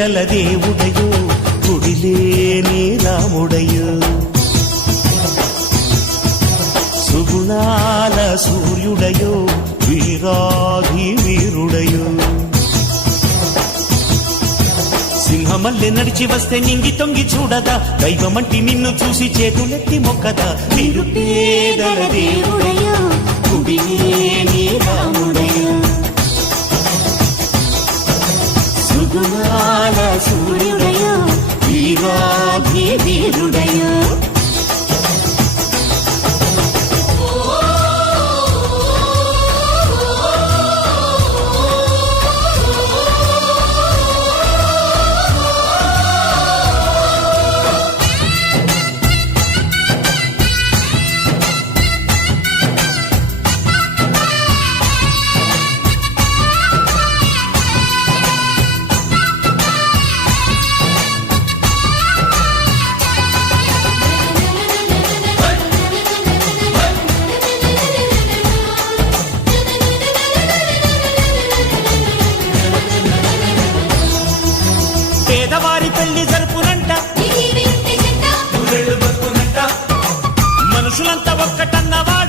పేదల దేవుడయో గుడిలేని రాముడయో సుగుణాల సూర్యుడయో వీరాధి వీరుడయో సింహమల్లె నడిచి వస్తే నింగి తొంగి చూడదా దైవమంటి నిన్ను చూసి చేతులెత్తి మొక్కదా. మీరు పేదల దేవుడయో గుడిలేని సుగుణాల సూర్యుడయో వీరాభివీరుడయో carnaval.